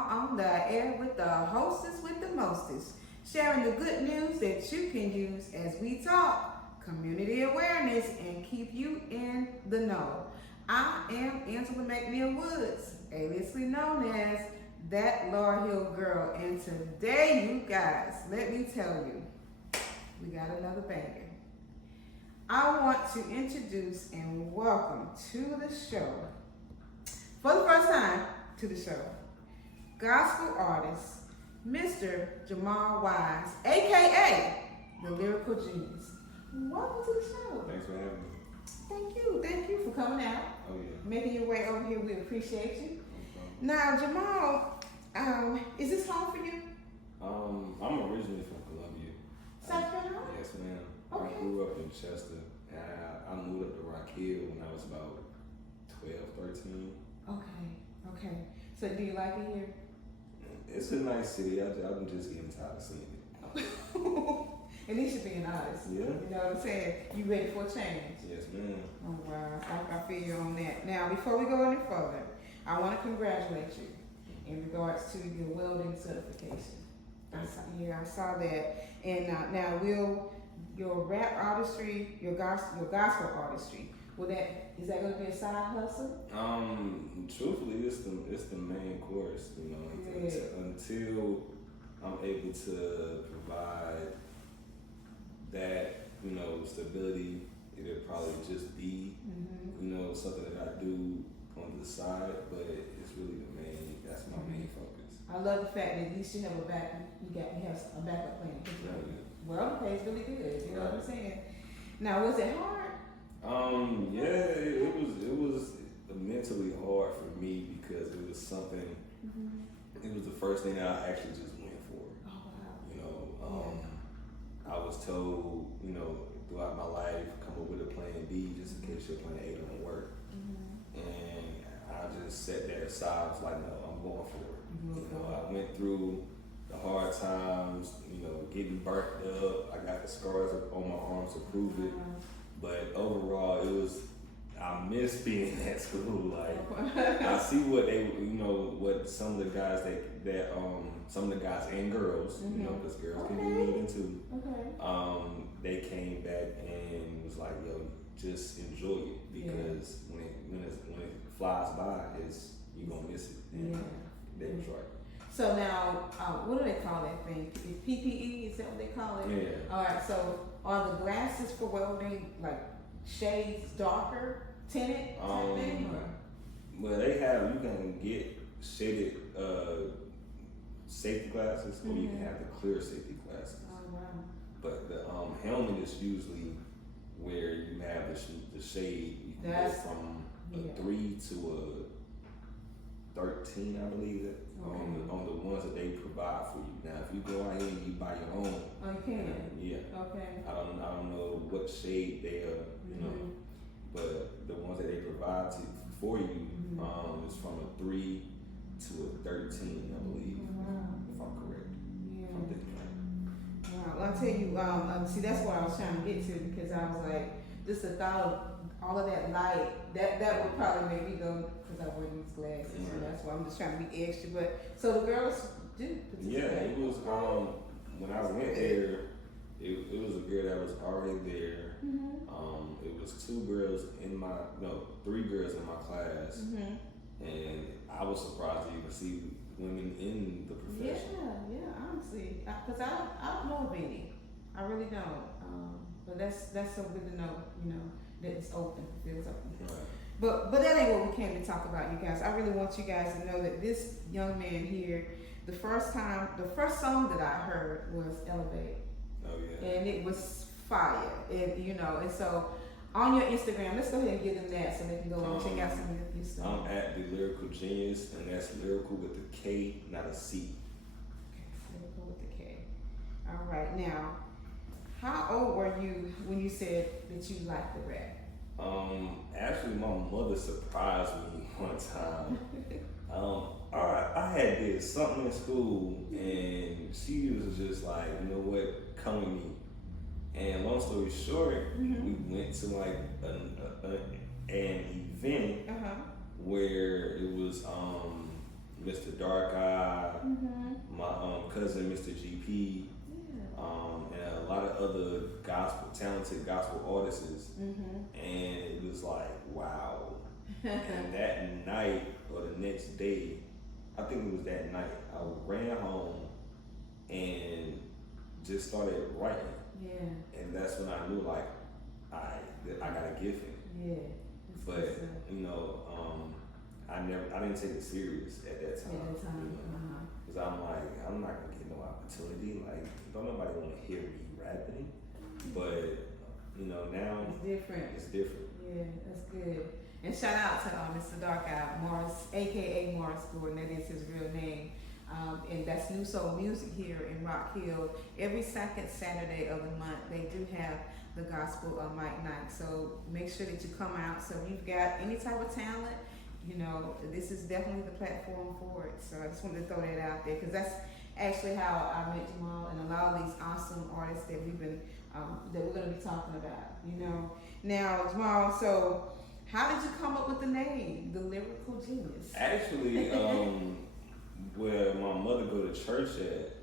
on the air with the hostess with the mostest, sharing the good news that you can use as we talk community awareness and keep you in the know. I am Angela McNeil Woods, aliasly known as that Laurel Hill girl, and today, you guys, let me tell you, we got another banger. I want to introduce and welcome to the show, for the first time to the show, gospel artist, Mr. Jamal Wise, a.k.a. the Lyrikal Genius. Welcome to the show. Thanks for having me. Thank you for coming out. Oh yeah. Making your way over here, we appreciate you. No Now, Jamal, is this home for you? I'm originally from Columbia. South Carolina? Yes, ma'am. Okay. I grew up in Chester, and I moved up to Rock Hill when I was about 12, 13. Okay. So do you like it here? It's a nice city. I'm just getting tired of seeing it. At least you're being honest. Yeah. You know what I'm saying? You ready for a change? Yes, ma'am. Oh wow, I feel you on that. Now, before we go any further, I want to congratulate you in regards to your welding certification. I saw that. And now, will your rap artistry, your gospel artistry, is that going to be a side hustle? Truthfully, it's the main course. You know, until I'm able to provide that, stability, it'll probably just be, something that I do on the side, but it's really that's my main focus. I love the fact that at least you have a a backup plan. Well, the pay's really good, you know what I'm saying? Now, was it hard? Yeah, it was mentally hard for me because it was something, it was the first thing that I actually just went for. Oh, wow. I was told, throughout my life, come up with a plan B just in case your plan A don't work. And I just set that aside. I was like, no, I'm going for it. I went through the hard times, getting burnt up. I got the scars on my arms to prove it. But overall, I miss being at school. Like, I see what what some of the guys some of the guys and girls, because girls can be leading too. Okay. They came back and was like, yo, just enjoy it because when it flies by, you're gonna miss it. And they was right. So now, what do they call that thing? PPE, is that what they call it? Yeah. All right, so are the glasses for welding like shades darker, tinted type thing? Or? Well, you can get shaded safety glasses, or you can have the clear safety glasses. Oh, wow. But the helmet is usually where you have the shade. You can go from a 3 to a 13, I believe it. On the ones that they provide for you. Now, if you go out here and you buy your own, you can. Okay. I don't know what shade they are, but the ones that they provide for you is from a 3 to a 13, I believe, if I'm correct. Yeah. If I'm thinking right. Wow. Well, I'll tell you, see, that's what I was trying to get to, because I was like, just the thought of all of that light, that would probably make me go, because I wear these glasses, so that's why I'm just trying to be extra. But so the girls do participate. Yeah, it was when I went there, it was a girl that was already there. It was 3 girls in my class, and I was surprised to even see women in the profession. Yeah, honestly, because I don't know of any, I really don't. But that's so good to know, that it's open, feels open. Right. But that ain't what we came to talk about, you guys. I really want you guys to know that this young man here, the first song that I heard was Elevate. Oh yeah. And it was fire. And so on your Instagram, let's go ahead and give them that so they can go and check out some of your stuff. I'm at the Lyrikal Genius, and that's lyrical with a K, not a C. Okay, Lyrikal with a K. All right, now, how old were you when you said that you liked the rap? Actually, my mother surprised me one time. I had did something in school, and she was just like, you know what, come with me. And long story short, we went to like an event where it was Mr. Dark Eye, Mm-hmm. my cousin Mr. GP, Yeah. and a lot of other talented gospel artists. Mm-hmm. And it was like, wow. And that night or the next day, I think it was that night, I ran home and just started writing. Yeah. And that's when I knew, like, I got a gift in it. Yeah. But I didn't take it serious at that time. At that time. Because I'm like, I'm not gonna get no opportunity. Like, don't nobody want to hear me rapping. But now It's different. It's different. Yeah, that's good. And shout out to Mr. Dark Eye Morris, a.k.a. Morris Gordon. That is his real name. And that's New Soul Music here in Rock Hill. Every second Saturday of the month, they do have the Gospel Mic Night. So make sure that you come out. So if you've got any type of talent, this is definitely the platform for it. So I just wanted to throw that out there because that's actually how I met Jamal and a lot of these awesome artists that we've been that we're going to be talking about. Now Jamal, so how did you come up with the name, the Lyrikal Genius? Actually, where my mother go to church at,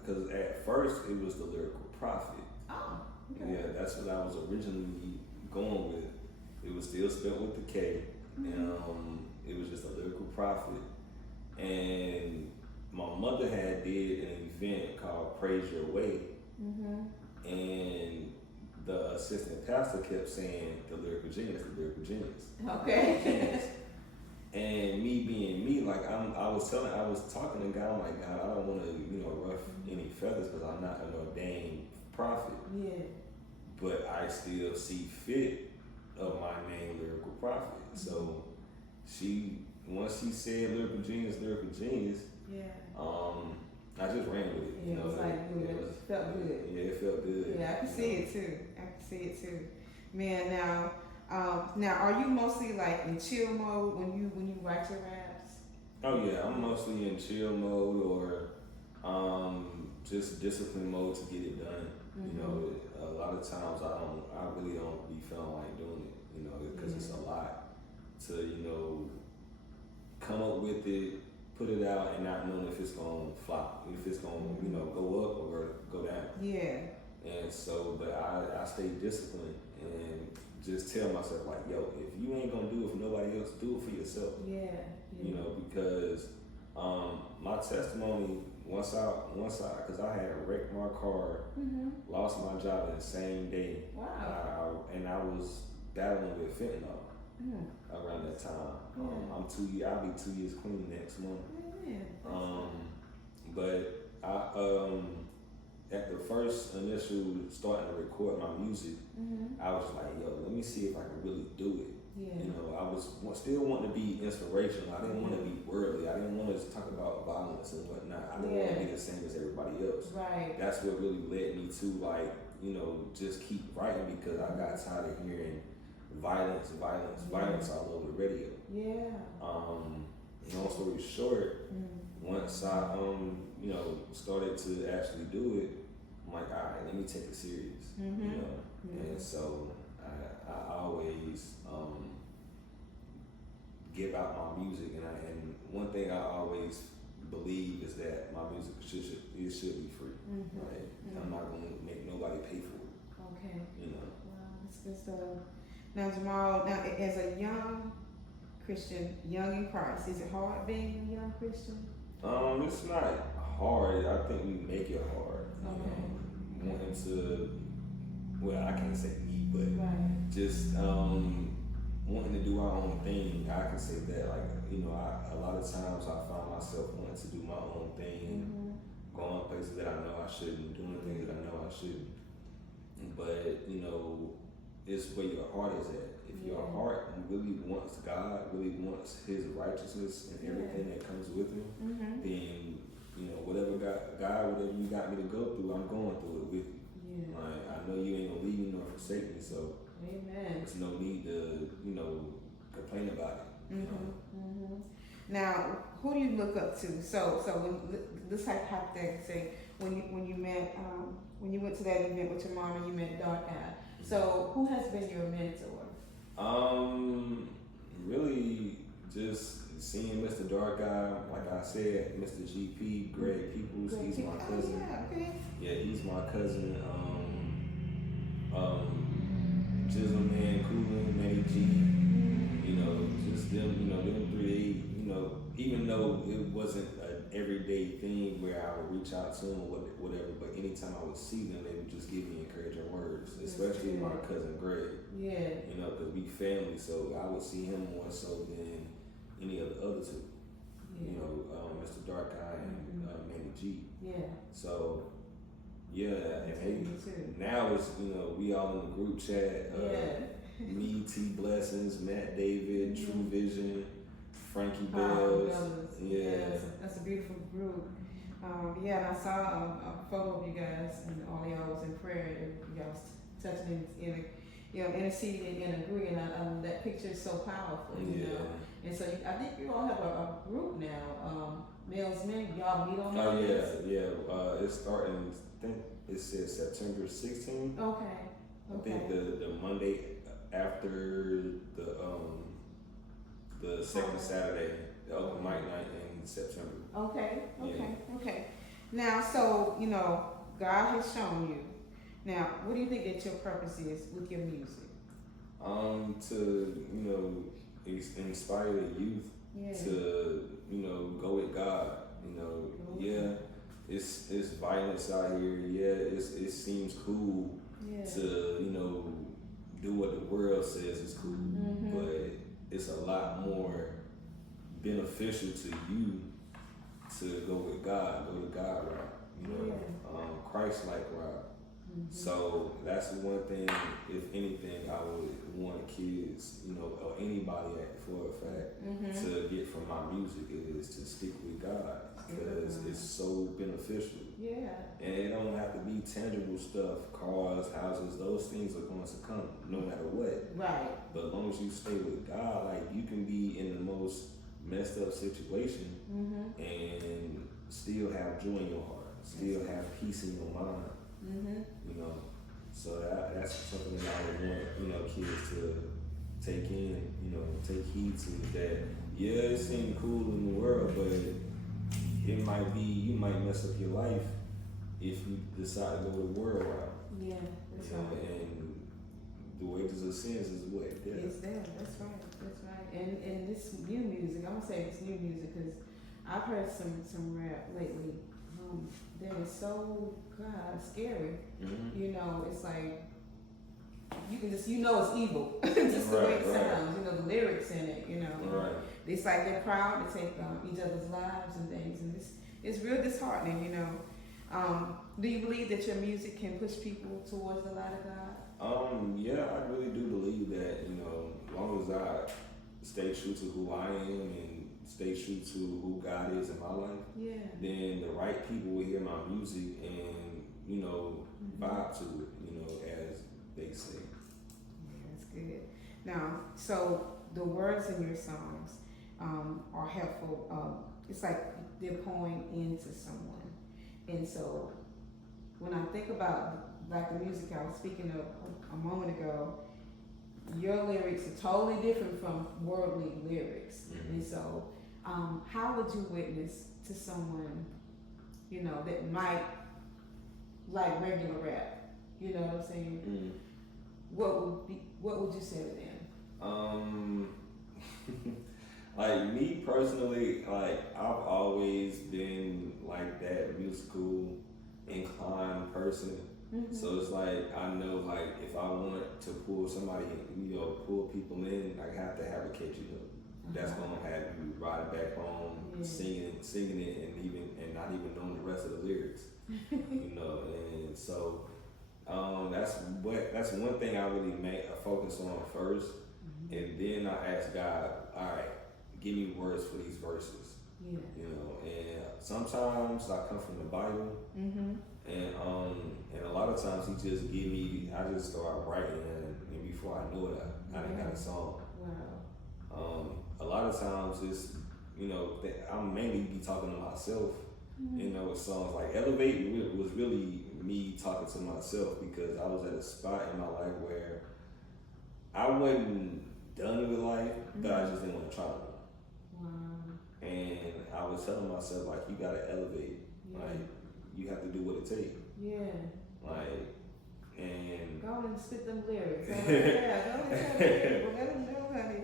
because at first it was the Lyrical Prophet. Oh, okay. Yeah, that's what I was originally going with. It was still spelled with the K. It was just a Lyrical Prophet. And my mother had did an event called Praise Your Way. And the assistant pastor kept saying the Lyrical Genius, the Lyrical Genius. Okay. And me being me, like I was talking to God, I'm like, God, I don't want to, ruff any feathers because I'm not an ordained prophet. Yeah. But I still see fit of my name, Lyrical Prophet. So once she said Lyrical Genius, Yeah. I just ran with it. Yeah, it was like good. It felt good. Yeah, it felt good. Yeah, I can see it too. Man, now are you mostly like in chill mode when you write your raps? Oh yeah, I'm mostly in chill mode or just discipline mode to get it done. A lot of times I really don't be feeling like doing it, because it's a lot to come up with it, put it out, and not knowing if it's gonna flop, if it's gonna go up or go down. Yeah. And so, but I stay disciplined and just tell myself like, yo, if you ain't gonna do it for nobody else, do it for yourself. Yeah. Because my testimony once because I had wrecked my car, lost my job in the same day. Wow. And I was battling with fentanyl around that time. I'll be 2 years clean next month. But at the first initial starting to record my music, I was like, yo, let me see if I can really do it. I was still wanting to be inspirational. I didn't want to be worldly. I didn't want to talk about violence and whatnot. I didn't want to be the same as everybody else. Right. That's what really led me to just keep writing because I got tired of hearing violence all over the radio. Yeah. Long story short, once I started to actually do it, I'm like, all right, let me take it serious. And so I always give out my music, and one thing I always believe is that my music should be free. Right? I'm not gonna make nobody pay for it. Okay. Wow, that's good stuff. Now Jamal, as a young Christian, young in Christ, is it hard being a young Christian? It's not hard. I think we make it hard. Wanting to, well, I can't say me, but just wanting to do our own thing. I can say that, a lot of times I find myself wanting to do my own thing, going places that I know I shouldn't, doing things that I know I shouldn't. But it's where your heart is at. If your heart really wants God, really wants His righteousness and everything that comes with Him, then whatever you got me to go through, I'm going through it with you. I know you ain't gonna leave me nor forsake me, so there's no need to complain about it. Now, who do you look up to? So when this hypothetical say when you met when you went to that event with your mom and you met Dark Eye. So who has been your mentor? Really just seeing Mr. Dark Guy, like I said, Mr. GP, Greg Peoples, he's my cousin. Yeah, he's my cousin. Chisel Man, Coolin, Manny G, you know, just them, you know, them three, you know, even though it wasn't an everyday thing where I would reach out to them or whatever, but anytime I would see them, they would just give me encouraging words, especially my cousin Greg. Yeah. You know, because we family, so I would see him more so than any of the other two. Yeah. You know, Mr. Dark Eye and Manny G. Yeah. So, yeah, and hey, now it's, you know, we all in the group chat. Me, T Blessings, Matt David, True Vision, Frankie Bells. Yeah. That's a beautiful group. And I saw a photo of you guys, and all y'all was in prayer, and you guys touching interceding and agreeing. That picture is so powerful, you know. And so I think you all have a group now. Males, men, y'all meet on Mondays? It's starting, I think it says September 16th. Okay. I think the Monday after the second Saturday, the open mic night in September. Okay. Now, so, you know, God has shown you. Now, what do you think that your purpose is with your music? To, you know, inspire the youth to, you know, go with God. You know, it's violence out here. It seems cool to, you know, do what the world says is cool, but it's a lot more beneficial to you to go with God, go the God route, you know, Christ-like route. So that's one thing, if anything, I would want kids, you know, or anybody for a fact, to get from my music is to stick with God, because it's so beneficial. Yeah. And it don't have to be tangible stuff, cars, houses, those things are going to come no matter what. Right. But as long as you stay with God, like, you can be in the most messed up situation and still have joy in your heart, still have peace in your mind. You know, so that's something that I would want, you know, kids to take in, you know, take heed to. That it seems cool in the world, but it might be, you might mess up your life if you decide to go the world route. Yeah, that's right. And the wages of sins is what? Death. It's there. That's right. And this new music, I'm gonna say it's new music because I've heard some rap lately. That is so scary. You know, it's like you can just, you know, it's evil. Just the way it sounds. You know, the lyrics in it. You know, it's like they're proud to take each other's lives and things, and it's real disheartening. You know, do you believe that your music can push people towards the light of God? Yeah, I really do believe that. You know, as long as I stay true to who I am and stay true to who God is in my life, then the right people will hear my music and, you know, vibe to it, you know, as they say. Yeah, that's good. Now, so the words in your songs are helpful. It's like they're pouring into someone. And so when I think about like the music I was speaking of a moment ago, your lyrics are totally different from worldly lyrics. And so how would you witness to someone, you know, that might like regular rap? You know what I'm saying? What would you say to them? Like me personally, like I've always been like that musical inclined person. So it's like I know, like if I want to pull somebody, you know, pull people in, I have to have a catchy hook. That's gonna have you ride back home, singing it, and not even knowing the rest of the lyrics. You know, and so that's one thing I really focus on first, and then I ask God, all right, give me words for these verses. You know, and sometimes I come from the Bible, and a lot of times He just give me, I just start writing, and before I know it, I done got a song. Wow. A lot of times it's, you know, I'm mainly be talking to myself, you know, with songs like Elevate was really me talking to myself, because I was at a spot in my life where I wasn't done with life, but I just didn't want to try no more. Wow. And I was telling myself, like, you gotta elevate. Yeah. Like, you have to do what it takes. Yeah. Like, and go and spit them lyrics. Yeah, go and tell them, let them know, honey.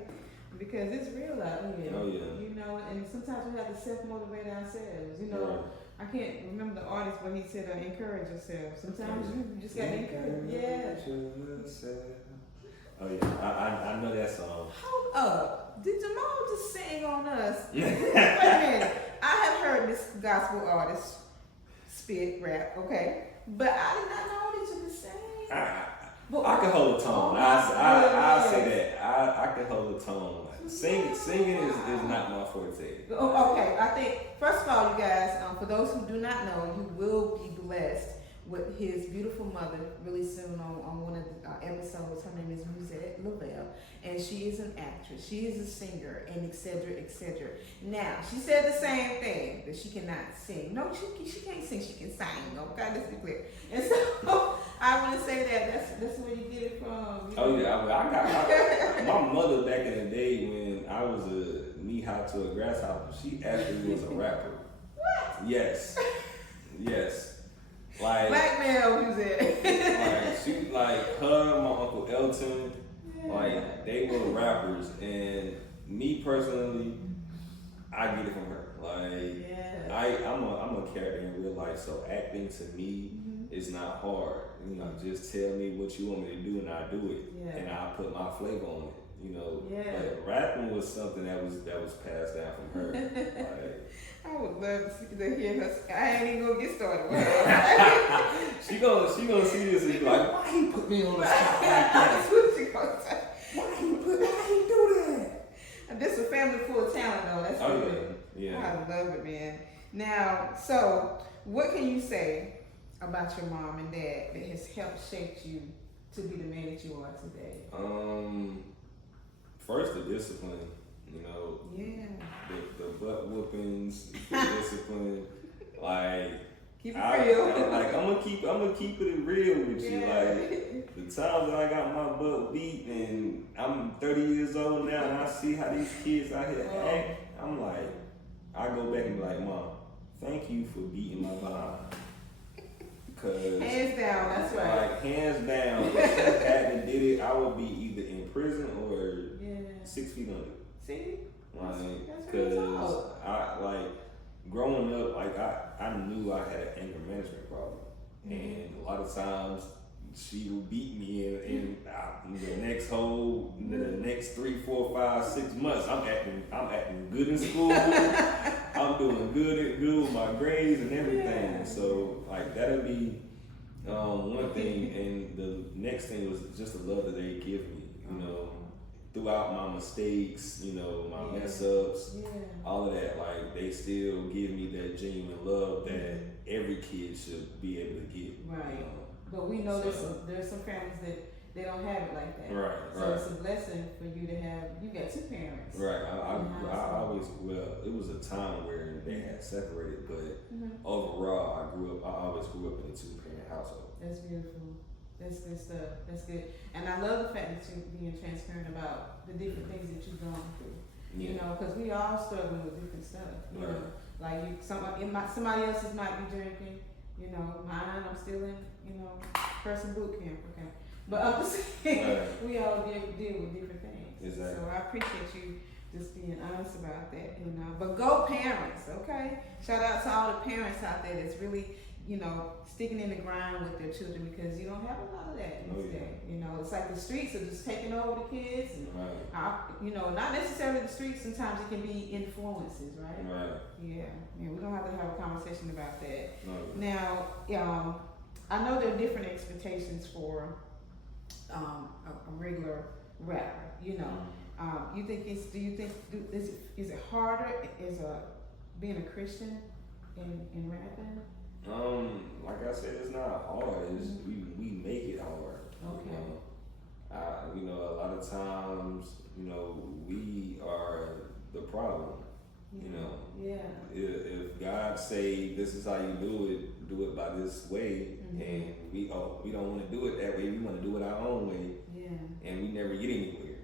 Because it's real out here. Oh, yeah. You know, and sometimes we have to self-motivate ourselves. You know, I can't remember the artist, but he said, encourage yourself. Sometimes you just got to encourage. Yeah. Oh, yeah. I know that song. Hold up. Did Jamal just sing on us? Wait a minute. I have heard this gospel artist spit rap, okay? But I did not know that you could sing. I can hold a tone. I say that. I can hold a tone. Singing is not my forte. Okay, I think, first of all, you guys, for those who do not know, you will be blessed with his beautiful mother really soon on one of the episodes. Her name is Musette Lavelle, and she is an actress. She is a singer, and etc. etc. Now, she said the same thing, that she cannot sing. No, she can't sing. She can sing. Okay, let's be clear. And so I want to say that's where you get it from. You know? Oh yeah, I got my mother back in the day when I was a knee-high to a grasshopper. She actually was a rapper. What? Yes. Like blackmail music. like her, my Uncle Elton, like they were rappers, and me personally, I get it from her. Like I'm a character in real life, so acting to me is not hard. You know, just tell me what you want me to do, and I do it, and I put my flavor on it. You know, but rapping was something that was passed down from her. Like, I would love to hear her. I ain't even gonna get started with her. she gonna see this and be like, why he put me on the spot like that? That's what she gonna say. Why he do that? And this is a family full of talent though. That's good. Yeah. I love it, man. Now, so what can you say about your mom and dad that has helped shape you to be the man that you are today? First, the discipline. You know, the butt whoopings, the discipline, like keep it real. I'm gonna keep it real with you. Like the times that I got my butt beat, and I'm 30 years old now, and I see how these kids out here act. I'm like, I go back and be like, Mom, thank you for beating my behind. Cause hands down, that's right. Like hands down, if she hadn't did it, I would be either in prison or 6 feet under. See? Like, cause I like growing up, like I knew I had an anger management problem, and a lot of times she would beat me, and the next 3, 4, 5, 6 months, I'm acting good in school. I'm doing good with my grades and everything. So like that'll be one thing, and the next thing was just the love that they give me. You know. Throughout my mistakes, you know, my mess ups, all of that, like they still give me that genuine love that every kid should be able to get. Right. You know? But we know there's some families that they don't have it like that. Right. So it's a blessing for you to have. You got 2 parents. Right. I always it was a time where they had separated, but overall, I always grew up in a 2-parent household. That's beautiful. That's good stuff. That's good. And I love the fact that you're being transparent about the different things that you've gone through. Yeah. You know, because we all struggling with different stuff. You know, like somebody else's might be drinking. You know, mine, I'm still in, person boot camp. Okay. But I'm just saying, we all deal with different things. Exactly. So I appreciate you just being honest about that. You know, but go parents, okay? Shout out to all the parents out there that's really, sticking in the grind with their children, because you don't have a lot of that in this day. You know, it's like the streets are just taking over the kids. And, not necessarily the streets. Sometimes it can be influences, right? Right. Yeah. We don't have to have a conversation about that. No. Now, I know there are different expectations for a regular rapper. You know, you think is it harder being a Christian in rapping? Like I said, it's not hard. It's we make it hard. Okay. A lot of times, we are the problem. If God say this is how you do it by this way, and we don't want to do it that way. We want to do it our own way, and we never get anywhere.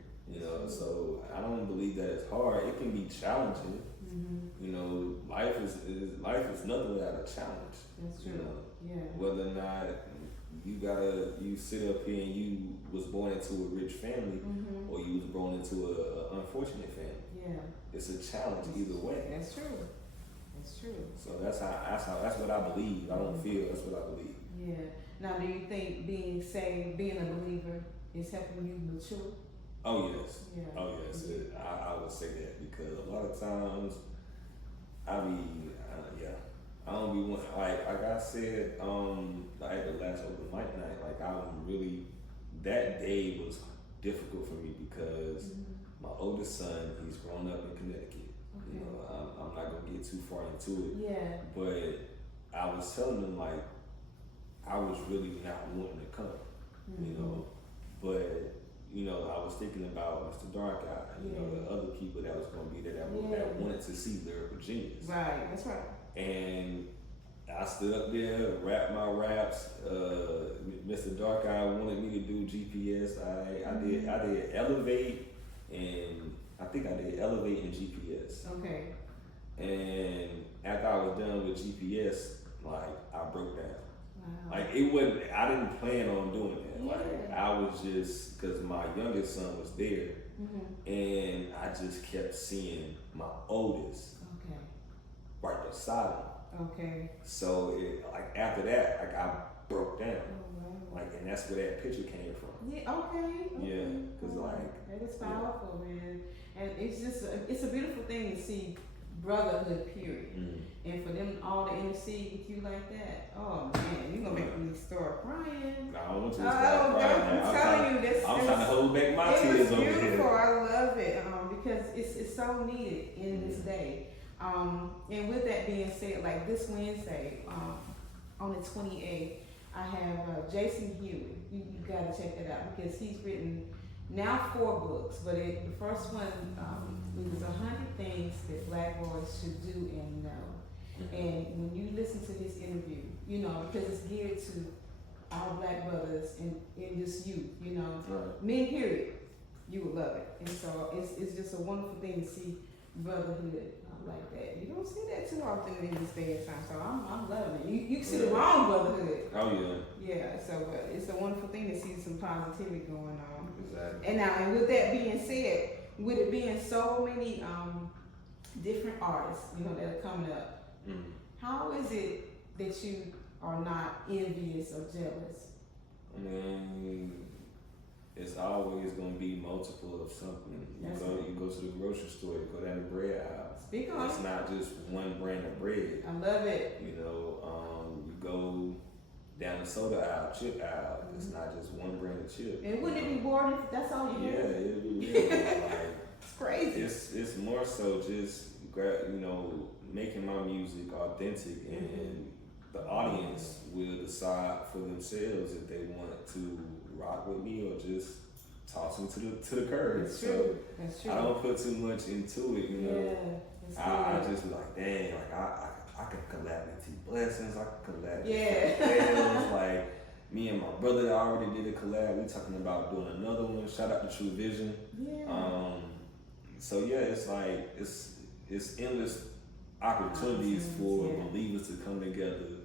So I don't believe that it's hard. It can be challenging, You know, life is nothing without a challenge. That's true. You know, Yeah. whether or not you sit up here and you was born into a rich family, or you was born into a unfortunate family. Yeah. It's a challenge either way. That's true. That's true. So that's what I believe. I don't feel, that's what I believe. Yeah. Now, do you think being saved, being a believer, is helping you mature? Oh yes. Yeah. Oh yes. I would say that because a lot of times I don't be one like I said like the last open mic night, like I'm really, that day was difficult for me because my oldest son, he's grown up in Connecticut. Okay. You know, I'm not gonna get too far into it. Yeah. But I was telling him like I was really not wanting to come. You know, but you know, I was thinking about Mr. Dark Eye, you know, the other people that was going to be there that wanted to see Lyrikal Genius. Right, that's right. And I stood up there, rapped my raps. Mr. Dark Eye wanted me to do GPS. I did Elevate, and I think I did Elevate and GPS. Okay. And after I was done with GPS, like I broke down. Wow. Like it wasn't, I didn't plan on doing that. Like I was just, cause my youngest son was there, and I just kept seeing my oldest right beside him. Okay. So like after that, like I broke down. Oh, wow. Like, and that's where that picture came from. Yeah. Okay. Yeah, cause like that is powerful, man. And it's just it's a beautiful thing to see brotherhood, period. And for them all to intercede with you like that, oh man, you're gonna make me start crying. I don't want you to start crying. I'm telling you, this. I'm trying to hold back my tears over here. It's beautiful. I love it because it's so needed in this day. And with that being said, like this Wednesday, on the 28th, I have Jason Hewitt. You gotta check that out because he's written now 4 books, but the first one it was 100 things that Black boys should do and know. And when you listen to this interview, you know, because it's geared to our Black brothers and this youth, you know, men period, you will love it. And so it's just a wonderful thing to see brotherhood like that. You don't see that too often in this day and time. So I'm loving it. You can see the wrong brotherhood. Oh yeah. Yeah. So it's a wonderful thing to see some positivity going on. Exactly. And with that being said, with it being so many different artists, you know, that are coming up, how is it that you are not envious or jealous? I mean, it's always going to be multiple of something. You go to the grocery store, you go down the bread aisle. Speak on It's it. not just one brand of bread. I love it. You know, you go down the soda aisle, chip aisle. It's not just one brand of chip. And wouldn't it be boring if that's all you had? Yeah, it'd be really like it's crazy. It's more so just making my music authentic, and the audience will decide for themselves if they want to rock with me or just toss me to the curb. That's true. That's true. I don't put too much into it, you know. Yeah, I just be like, dang, like I can collab with T Blessings, I can collab with Bells, like me and my brother that already did a collab. We talking about doing another one. Shout out to True Vision. Yeah. So yeah, it's like it's endless opportunities for believers to come together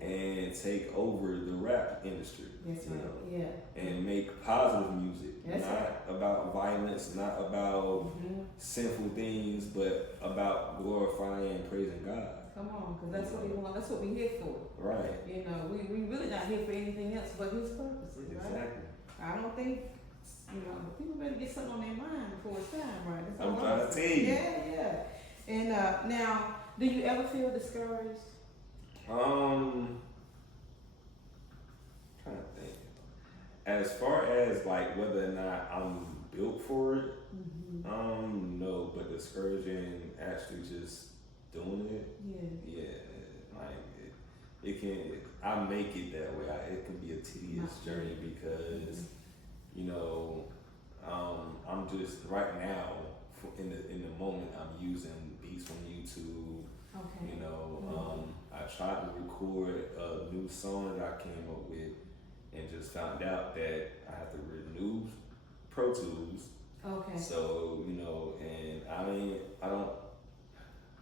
and take over the rap industry. That's you right. know, and make positive music, That's not about violence, not about sinful things, but about glorifying and praising God. Come on, because that's what we want. That's what we're here for. Right. You know, we really not here for anything else but His purposes, right? Exactly. I don't think, people better get something on their mind before it's time, right? That's I'm all trying to tell you. Yeah. And now, do you ever feel discouraged? Trying to think. As far as like whether or not I'm built for it, no, but discouraging actually just doing it. Yeah, like it can. I make it that way. It can be a tedious journey because I'm just right now in the moment I'm using beats from YouTube. Okay. I tried to record a new song that I came up with and just found out that I have to renew Pro Tools. Okay. So, and I mean,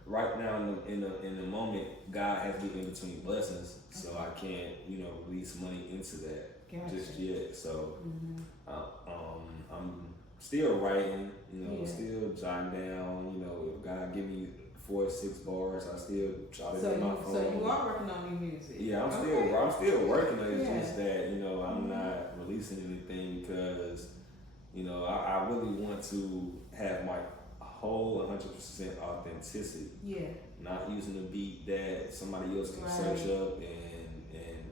right now in the moment, God has me in between blessings, so I can't release money into that just yet. So I'm still writing, still jotting down. If God give me 4 or 6 bars, I still try to get my phone. So you are working on your music. Yeah, I'm still working on it. It's just that I'm not releasing anything because I really want to have my whole 100% authenticity. Yeah. Not using a beat that somebody else can search up and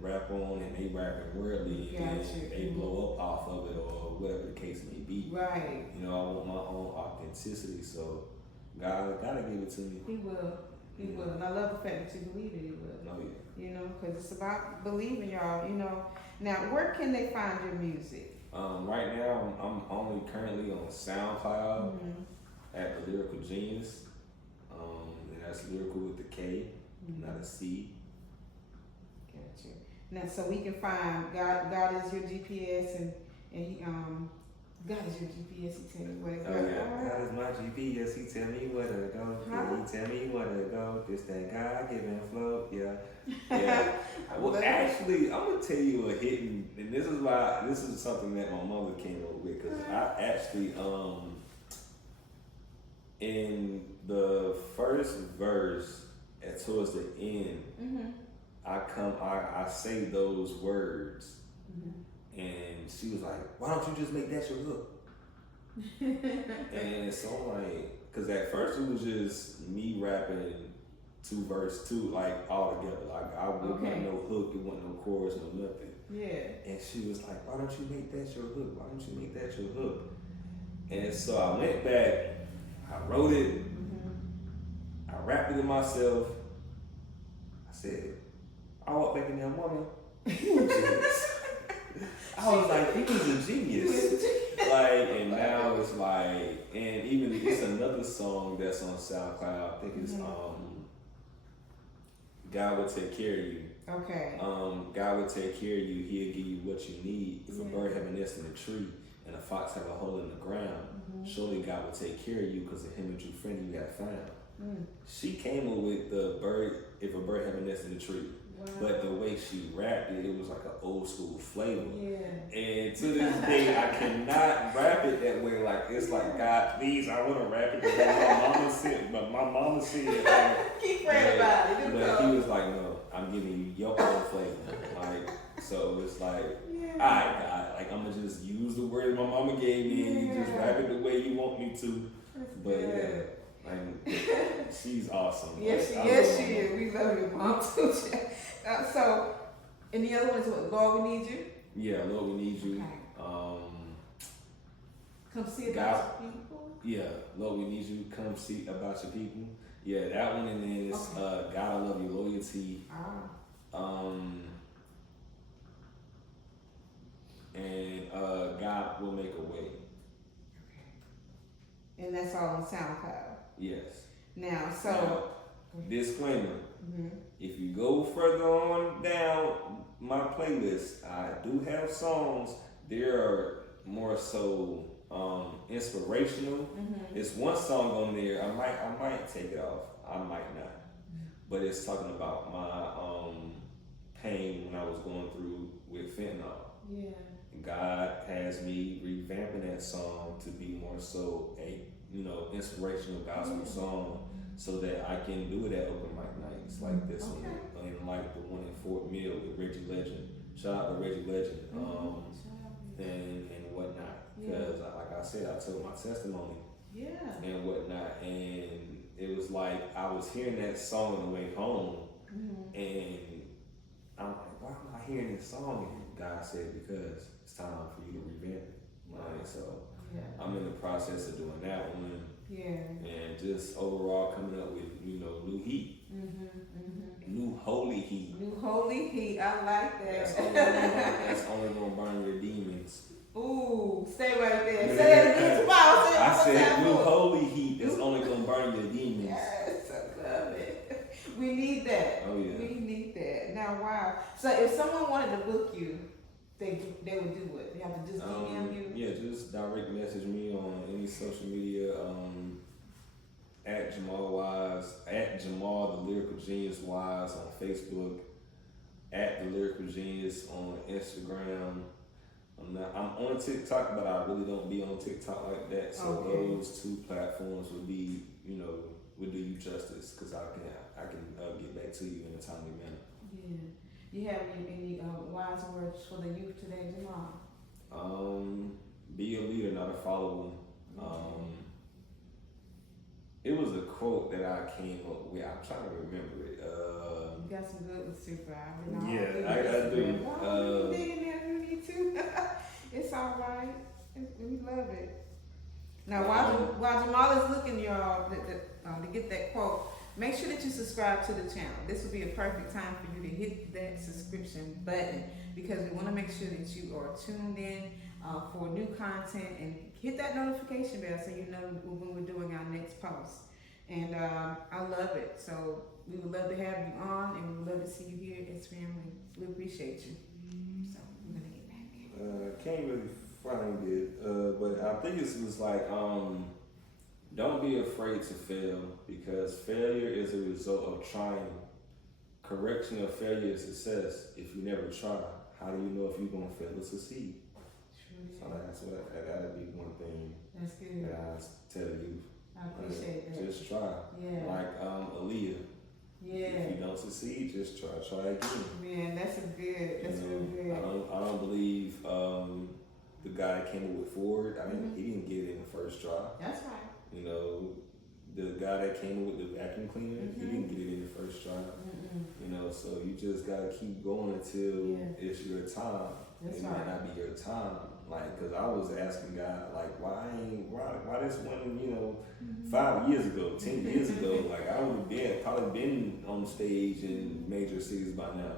rap on, and they rapping worldly and they blow up off of it or whatever the case may be. Right. I want my own authenticity, so God gotta give it to me. He will. He will. And I love the fact that you believe that He will. Oh yeah. Because it's about believing, y'all. Now where can they find your music? Right now I'm only currently on SoundCloud at the Lyrikal Genius. And that's lyrical with the K, not a C. Gotcha. Now, so we can find God. God is your GPS, and He God is your GPS. He tell you where to go. Oh yeah, God is my GPS. He tell me where to go. Yeah, he tell me where to go. This that God given flow. Yeah. Well, actually, I'm gonna tell you a hidden, and this is something that my mother came up with, because I actually in the first verse towards the end, I say those words, and she was like, "Why don't you just make that your hook?" And so I'm like, because at first it was just me rapping 2 verse 2 like all together, like I wasn't no hook, it wasn't no chorus, no nothing. Yeah. And she was like, "Why don't you make that your hook? Why don't you make that your hook?" And so I went back, I wrote it, I rapped it to myself. I said, I walked back in there, "Woman, you a genius." I was like, "He was a genius." And now it's like, and even it's another song that's on SoundCloud. I think it's God Will Take Care of You. Okay. God will take care of you. He'll give you what you need. If a bird have a nest in a tree and a fox have a hole in the ground, surely God will take care of you, because of Him a true friend you have found. She came up with the bird, if a bird have a nest in the tree. Wow. But the way she rapped it, it was like an old school flavor. Yeah. And to this day, I cannot rap it that way. Like, it's like, "God, please, I want to rap it the way my mama said. Like, keep praying about it. But he was like, "No, I'm giving you your own flavor." Like, so it's like, all right, God, like, I'm gonna just use the word my mama gave me, and you just rap it the way you want me to. But she's awesome. Yes, she is. We love your mom too. So, and the other one is what? Lord, we need you. Yeah, Lord, we need you. Okay. Come see about your people. Yeah, Lord, we need you. Come see about your people. Yeah, that one, and then it's God, I love you, loyalty. And God will make a way. Okay. And that's all on SoundCloud. Yes. Now, so disclaimer. If you go further on down my playlist, I do have songs. They're more so inspirational. It's one song on there. I might take it off. I might not. But it's talking about my pain when I was going through with fentanyl. Yeah. God has me revamping that song to be more so a inspirational gospel song, so that I can do it at open mic nights like this one, and like the one in Fort Mill with Reggie Legend. Shout out to Reggie Legend, and whatnot. Because like I said, I told my testimony, and whatnot, and it was like I was hearing that song on the way home, and I'm like, why am I hearing this song? And God said, because it's time for you to revamp it. Like, so I'm in the process of doing that one. And just overall coming up with, new heat. New holy heat. New holy heat. I like that. That's only gonna burn your demons. Ooh, stay right there. Say that again tomorrow. I said new holy heat is only gonna burn your demons. Yes, I love it. We need that. Oh yeah. We need that. Now, wow. So if someone wanted to book you, they would do what? They have to just DM you? Yeah, just direct message me on any social media at Jamal Wise, at Jamal the Lyrical Genius Wise on Facebook, at the Lyrical Genius on Instagram. I'm on TikTok, but I really don't be on TikTok like that. So those two platforms would be, would do you justice, because I can get back to you in a timely manner. Yeah. You have any wise words for the youth today, Jamal? Be a leader, not a follower. It was a quote that I came up with. I'm trying to remember it. You got some good ones too, bro. I do. You dig in there if you need to. It's all right. We love it. Now, while Jamal is looking, y'all, to get that quote, make sure that you subscribe to the channel. This will be a perfect time for you to hit that subscription button, because we want to make sure that you are tuned in for new content, and hit that notification bell so you know when we're doing our next post. And I love it. So we would love to have you on, and we would love to see you here at family. We appreciate you. So we're gonna get back. Can't really find it, but I think it was like, don't be afraid to fail, because failure is a result of trying. Correction of failure is success. If you never try, how do you know if you're gonna fail or succeed? So that'd be one thing. That's good. That I tell you. I appreciate that. Just try. Yeah. Like Aaliyah. Yeah. If you don't succeed, just try again. Man, that's real good. I don't believe the guy that came up with Ford. He didn't get it in the first try. That's right. The guy that came up with the vacuum cleaner, he didn't get it in the first try. So you just gotta keep going until it's your time. It might not be your time. Like, cause I was asking God, like, why this one, 5 years ago, 10 years ago, like I would have probably been on stage in major cities by now.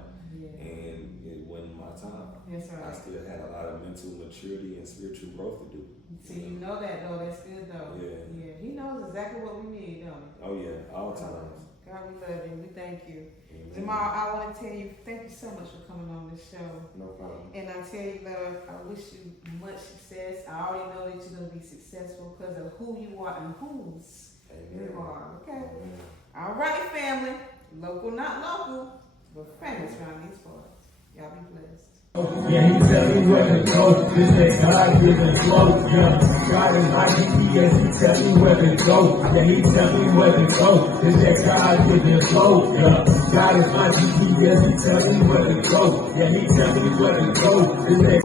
And it wasn't my time. That's right. I still had a lot of mental maturity and spiritual growth to do. So you know that though, that's good though. Yeah. He knows exactly what we need, don't he? Oh yeah, all times. God, we love you. We thank you. Jamal, I want to tell you, thank you so much for coming on this show. No problem. And I tell you, love, I wish you much success. I already know that you're going to be successful because of who you are and whose you are. Okay? Amen. All right, family. Local, not local, but famous around these parts. Y'all be blessed. Yeah, he tell me where to go. This ain't God given flow. Yeah, God is my GPS. He tell me where to go. Yeah, he tell me where to go. This ain't God given flow. Yeah, God is my GPS. He tell me where to go. Yeah, he tell me where to go. This ain't